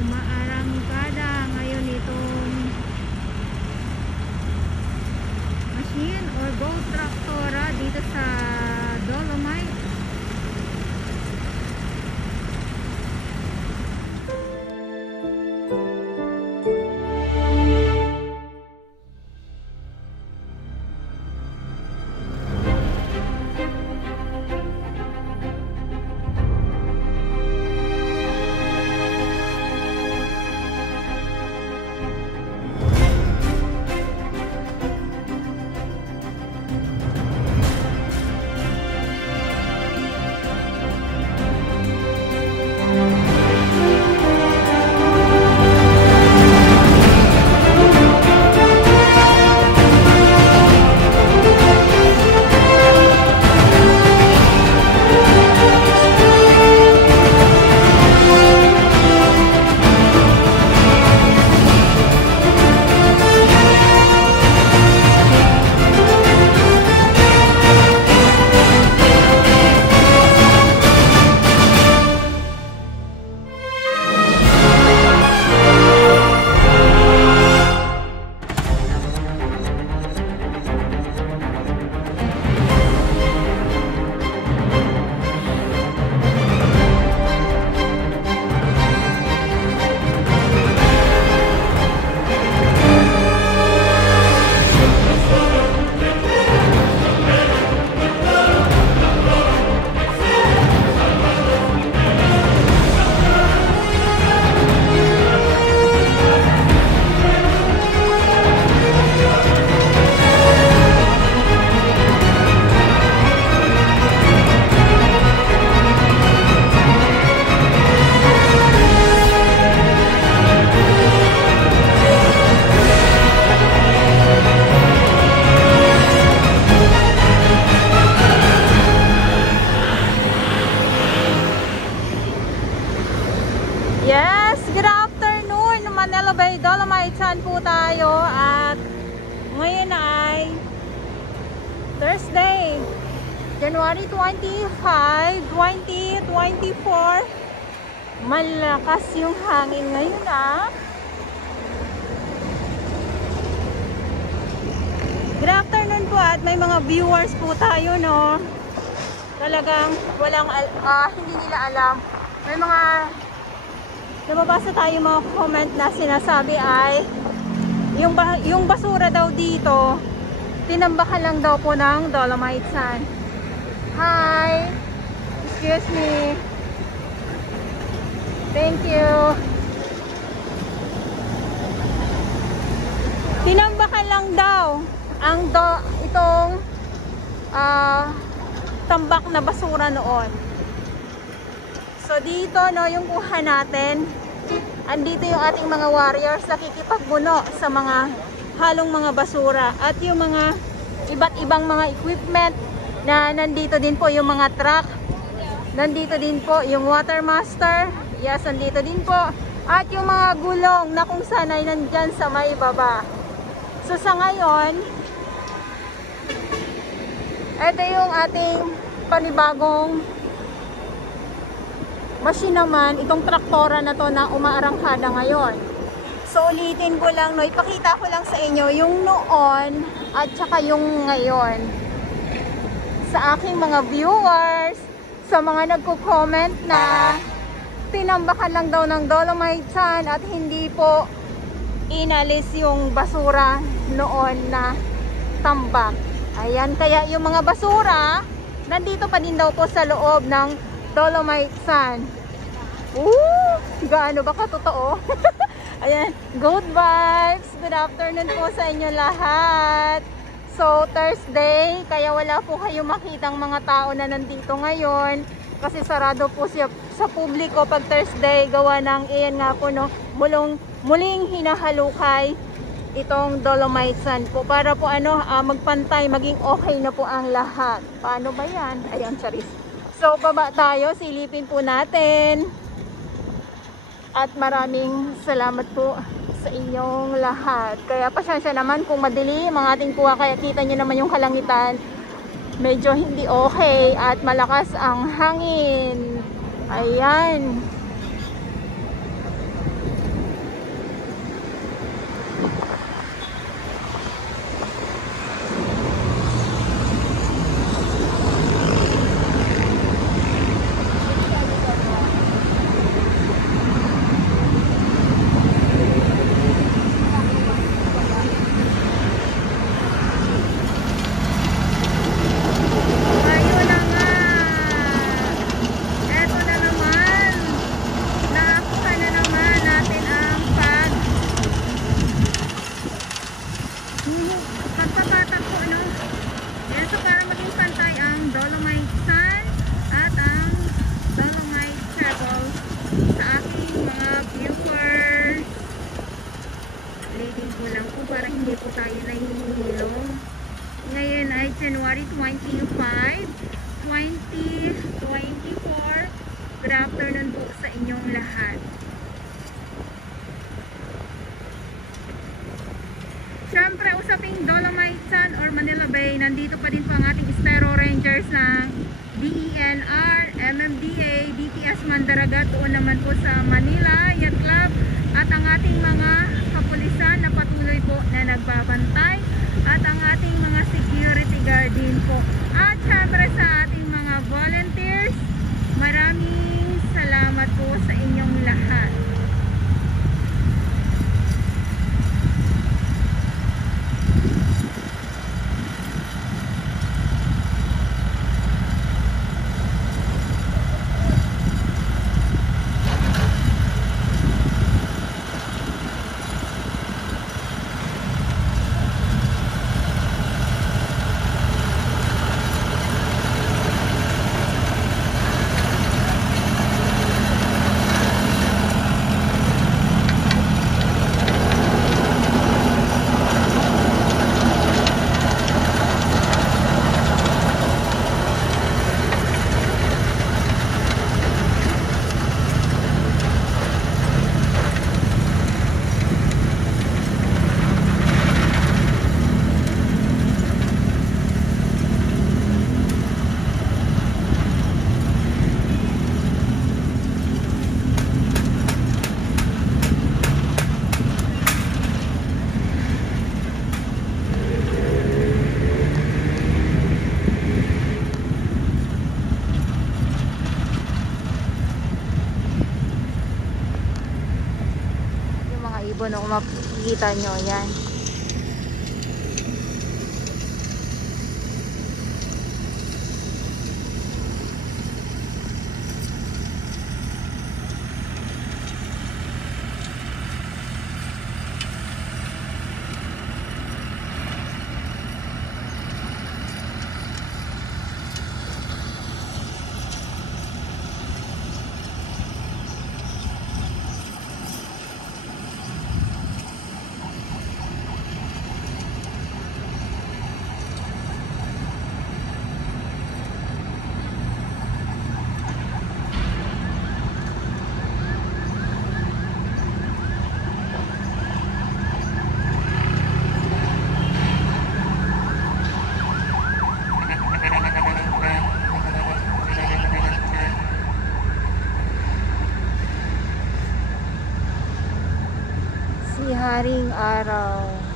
umaarangkada ngayon itong machine or go traktora dito sa Dolomite. Yes, good afternoon. Manila Bay Dolomite saan po tayo at ngayon ay Thursday, January 25, 2024. Malakas yung hangin ngayon Good afternoon po at may mga viewers po tayo no. Talagang walang hindi nila alam. May mga nababasa tayo mga comment na sinasabi ay yung basura daw dito tinambakan lang daw po ng Dolomite sand. Hi, excuse me, thank you. Tinambakan lang daw ang itong tambak na basura noon. So dito no, yung kuha natin, andito yung ating mga warriors nakikipagbuno sa mga halong mga basura at yung mga iba't ibang mga equipment na nandito din po yung mga truck, nandito din po yung water master, yes, nandito din po, at yung mga gulong na kung saan ay nandyan sa may baba. So sa ngayon, ito yung ating panibagong machine naman, itong traktora na to na umaarangkada ngayon. So ulitin ko lang, no, ipakita ko lang sa inyo yung noon at saka yung ngayon. Sa aking mga viewers, sa mga nagko-comment na tinambakan lang daw ng Dolomite sand at hindi po inalis yung basura noon na tambak. Ayan, kaya yung mga basura nandito pa din daw po sa loob ng Dolomite sand. Gaano ba katotoo? Ayan, good vibes. Good afternoon po sa inyo lahat. So, Thursday, kaya wala po kayong makitang mga tao na nandito ngayon. Kasi sarado po siya sa publiko pag Thursday. Gawa ng, iyan nga po, no, muling hinahalukay itong Dolomite sand po. Para po, magpantay, maging okay na po ang lahat. Paano ba yan? Ayan, charis. So, baba tayo, silipin po natin. At maraming salamat po sa inyong lahat. Kaya pasensya naman kung madilim ang ating kuha, kaya kita nyo naman yung kalangitan. Medyo hindi okay at malakas ang hangin. Ayan. tayo nahihilom. Ngayon ay January 25, 2024. Good afternoon po sa inyong lahat. Siyempre, usaping Dolomite Sun or Manila Bay, nandito pa din po ang ating Estero Rangers ng DENR, MMDA, BTS Mandaragat, doon naman po sa Manila Yacht Club, at ang ating mga kapulisan na patuloy po na nagbabantay, at ang ating mga security guard din po. At siyempre sa ating mga volunteers, maraming salamat po sa inyong lahat. Ibon, kung makikita nyo yan. Haring araw.